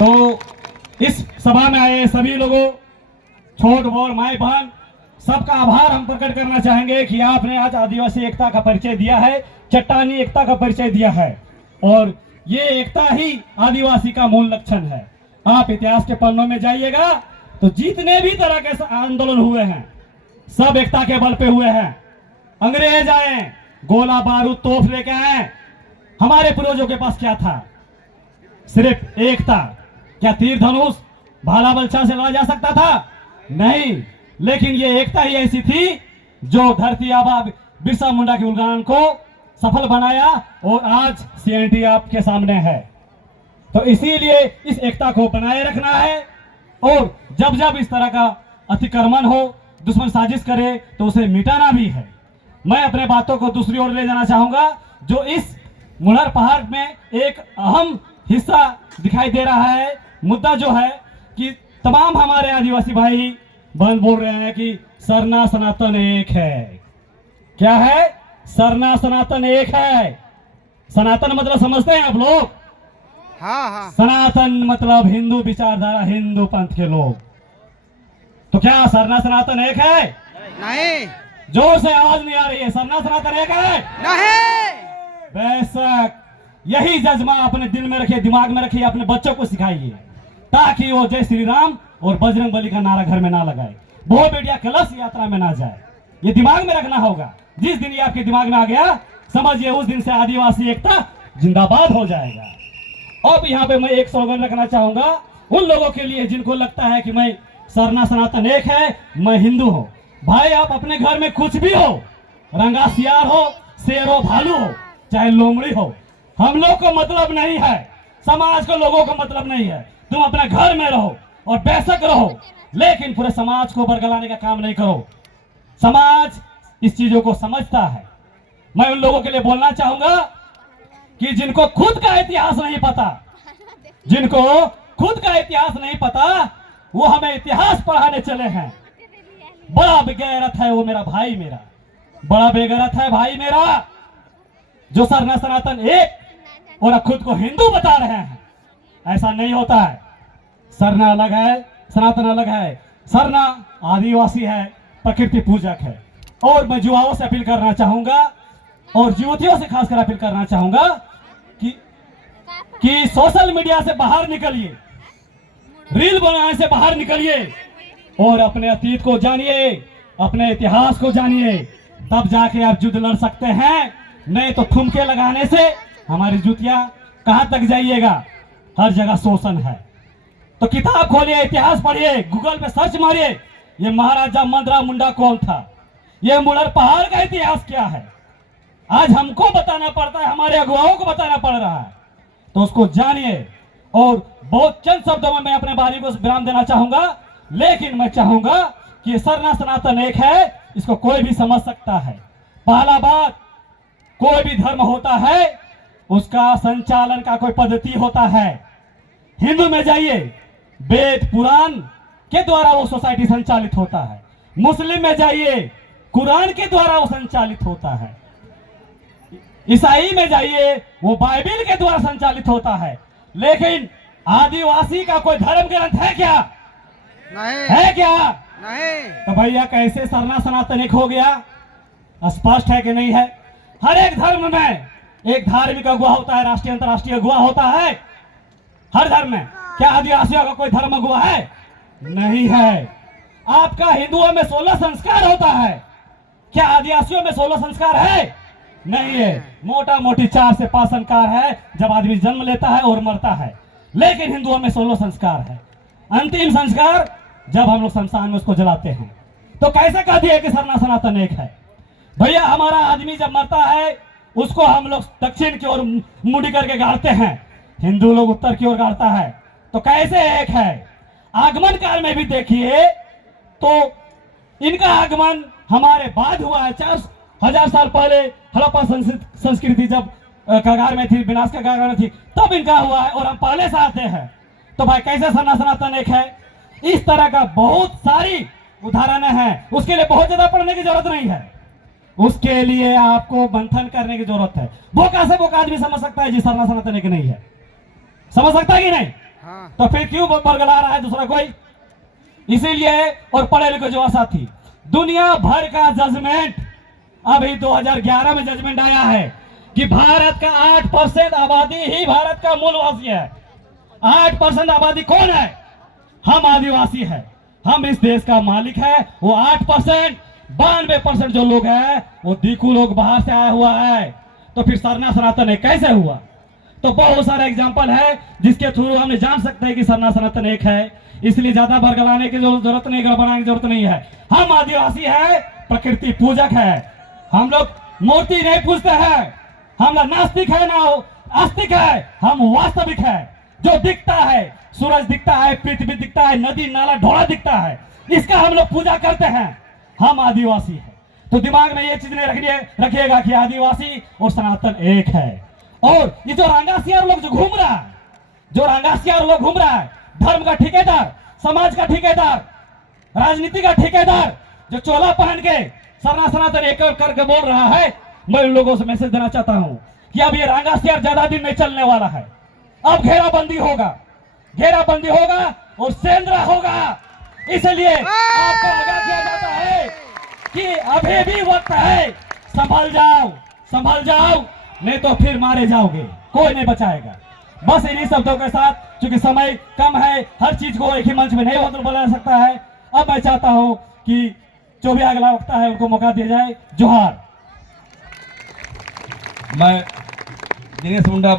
तो इस सभा में आए सभी लोगों, छोट बड़ माई बहन, सबका आभार हम प्रकट करना चाहेंगे कि आपने आज आदिवासी एकता का परिचय दिया है, चट्टानी एकता का परिचय दिया है, और ये एकता ही आदिवासी का मूल लक्षण है। आप इतिहास के पन्नों में जाइएगा तो जितने भी तरह के आंदोलन हुए हैं सब एकता के बल पे हुए हैं। अंग्रेज आए, गोला बारूद तोप लेके आए, हमारे पूर्वजों के पास क्या था? सिर्फ एकता। क्या तीर धनुष भाला बलछा से लड़ा जा सकता था? नहीं, लेकिन ये एकता ही ऐसी थी जो धरती आबा बिरसा मुंडा के उल्लंघन को सफल बनाया और आज सीएनटी आपके सामने है। तो इसीलिए इस एकता को बनाए रखना है, और जब जब इस तरह का अतिक्रमण हो, दुश्मन साजिश करे, तो उसे मिटाना भी है। मैं अपने बातों को दूसरी ओर ले जाना चाहूंगा। जो इस मुनर पहाड़ में एक अहम हिस्सा दिखाई दे रहा है, मुद्दा जो है कि तमाम हमारे आदिवासी भाई बहन बोल रहे हैं कि सरना सनातन एक है। क्या है? सरना सनातन एक है। सनातन मतलब समझते हैं आप लोग? हाँ। सनातन मतलब हिंदू विचारधारा, हिंदू पंथ के लोग। तो क्या सरना सनातन एक है? नहीं। जोर से आवाज नहीं आ रही है। सरना सनातन एक है? नहीं। बेशक यही जज्बा अपने दिल में रखिए, दिमाग में रखिए, अपने बच्चों को सिखाइए, ताकि वो जय श्री राम और बजरंग बली का नारा घर में ना लगाए, बहु बेटिया कलश यात्रा में ना जाए। ये दिमाग में रखना होगा। जिस दिन ये आपके दिमाग में आ गया, समझिए उस दिन से आदिवासी एकता जिंदाबाद हो जाएगा। अब यहाँ पे मैं एक स्लोगन रखना चाहूंगा उन लोगों के लिए जिनको लगता है कि मैं सरना सनातन एक है, मैं हिंदू हूँ। भाई आप अपने घर में कुछ भी हो, रंगा सियार हो, शेर हो, भालू हो, चाहे लोमड़ी हो, हम लोग को मतलब नहीं है, समाज को लोगों को मतलब नहीं है। तुम अपने घर में रहो और बेशक रहो, लेकिन पूरे समाज को बरगलाने का काम नहीं करो। समाज इस चीजों को समझता है। मैं उन लोगों के लिए बोलना चाहूंगा कि जिनको खुद का इतिहास नहीं पता, जिनको खुद का इतिहास नहीं पता, वो हमें इतिहास पढ़ाने चले हैं। बड़ा बेगैरत है वो मेरा भाई, मेरा बड़ा बेगैरत है भाई मेरा, जो सरना सनातन एक और खुद को हिंदू बता रहे हैं। ऐसा नहीं होता है। सरना अलग है, सनातन अलग है। सरना आदिवासी है, प्रकृति पूजक है। और मैं युवाओं से अपील करना चाहूंगा और युवतियों से खासकर अपील करना चाहूंगा कि सोशल मीडिया से बाहर निकलिए, रील बनाने से बाहर निकलिए और अपने अतीत को जानिए, अपने इतिहास को जानिए, तब जाके आप युद्ध लड़ सकते हैं। नहीं तो ठुमके लगाने से हमारी जुतियां कहां तक जाइएगा? हर जगह शोषण है। तो किताब खोलिए, इतिहास पढ़िए, गूगल पे सर्च मारिए, ये महाराजा मंदरा मुंडा कौन था, ये मुनर पहाड़ का इतिहास क्या है। आज हमको बताना पड़ता है, हमारे अगुवाओं को बताना पड़ रहा है, तो उसको जानिए। और बहुत चंद शब्दों में मैं अपने बारे को विराम देना चाहूंगा, लेकिन मैं चाहूंगा कि सरना सनातन एक है, इसको कोई भी समझ सकता है। पहला बात, कोई भी धर्म होता है उसका संचालन का कोई पद्धति होता है। हिंदू में जाइए, वेद पुराण के द्वारा वो सोसाइटी संचालित होता है। मुस्लिम में जाइए, कुरान के द्वारा वो संचालित होता है। ईसाई में जाइए, वो बाइबिल के द्वारा संचालित होता है। लेकिन आदिवासी का कोई धर्म ग्रंथ है क्या? नहीं है क्या? नहीं। तो भैया कैसे सरना सनातन एक हो गया? स्पष्ट है कि नहीं है? हर एक धर्म में एक धार्मिक अगुवा होता है, राष्ट्रीय अंतर्राष्ट्रीय अगुवा होता है हर धर्म में। क्या आदिवासियों का कोई धर्म अगुवा है? नहीं है। आपका हिंदुओं में 16 संस्कार होता है, क्या आदिवासियों में 16 संस्कार है? नहीं है। मोटा मोटी 4 से 5 संस्कार है जब आदमी जन्म लेता है और मरता है, लेकिन हिंदुओं में 16 संस्कार है। अंतिम संस्कार जब हम लोग शमशान में उसको जलाते हैं। तो कैसे कह दिया कि सरना सनातन एक है? भैया हमारा आदमी जब मरता है उसको हम लोग दक्षिण की ओर मुड़ी करके गाड़ते हैं, हिंदू लोग उत्तर की ओर गाड़ता है। तो कैसे एक है? आगमन काल में भी देखिए तो इनका आगमन हमारे बाद हुआ है। 4000 साल पहले हड़प्पा संस्कृति जब कगार में थी, विनाश के कगार में थी, तब इनका हुआ है और हम पहले से आते हैं। तो भाई कैसे सरना सनातन एक है? इस तरह का बहुत सारी उदाहरण है। उसके लिए बहुत ज्यादा पढ़ने की जरूरत नहीं है, उसके लिए आपको मंथन करने की जरूरत है। वो कैसे वो आदमी समझ सकता है जी सरना सनातन एक नहीं है? समझ सकता है कि नहीं? हाँ तो फिर क्यों बरगला रहा है दूसरा कोई? इसीलिए और पढ़े लिखे जो साथी, दुनिया भर का जजमेंट अभी 2011 में जजमेंट आया है कि भारत का 8% आबादी ही भारत का मूलवासी है। 8% आबादी कौन है? हम आदिवासी है। हम इस देश का मालिक है। वो 8%, 92% जो लोग हैं वो दीकू लोग बाहर से आया हुआ है। तो फिर सरना सनातन एक कैसे हुआ? तो बहुत सारे एग्जाम्पल है जिसके थ्रू हम जान सकते हैं कि सरना सनातन एक है। इसलिए ज्यादा बरगलाने की जरूरत नहीं, गड़बड़ाने की जरूरत नहीं है। हम आदिवासी है, प्रकृति पूजक है। हम लोग मूर्ति नहीं पूजते हैं। हम लोग नास्तिक है ना आस्तिक है, हम वास्तविक है। जो दिखता है, सूरज दिखता है, पृथ्वी दिखता है, नदी नाला ढोला दिखता है, इसका हम लोग पूजा करते हैं। हम आदिवासी है। तो दिमाग में ये चीज नहीं रखिएगा कि आदिवासी और सनातन एक है। और ये जो रंगासियार लोग जो घूम रहा है, जो रंगासियार लोग घूम रहा है, धर्म का ठेकेदार, समाज का ठेकेदार, राजनीति का ठेकेदार, जो चोला पहन के सरना सनातन एक करके बोल रहा है, मैं उन लोगों से मैसेज देना चाहता हूं कि अब ये रंगासियार ज्यादा दिन नहीं चलने वाला है। अब घेराबंदी होगा, घेराबंदी होगा और सेंद्रा होगा। इसलिए आपको आगाह किया जाता है कि अभी भी वक्त है, संभल जाओ, संभल जाओ, नहीं तो फिर मारे जाओगे, कोई नहीं बचाएगा। बस इन्हीं शब्दों के साथ, क्योंकि समय कम है, हर चीज को एक ही मंच में नहीं बोला जा सकता है। अब मैं चाहता हूं कि जो भी अगला वक्ता है उनको मौका दिया जाए। जोहार। मैं दिनेश मुंडा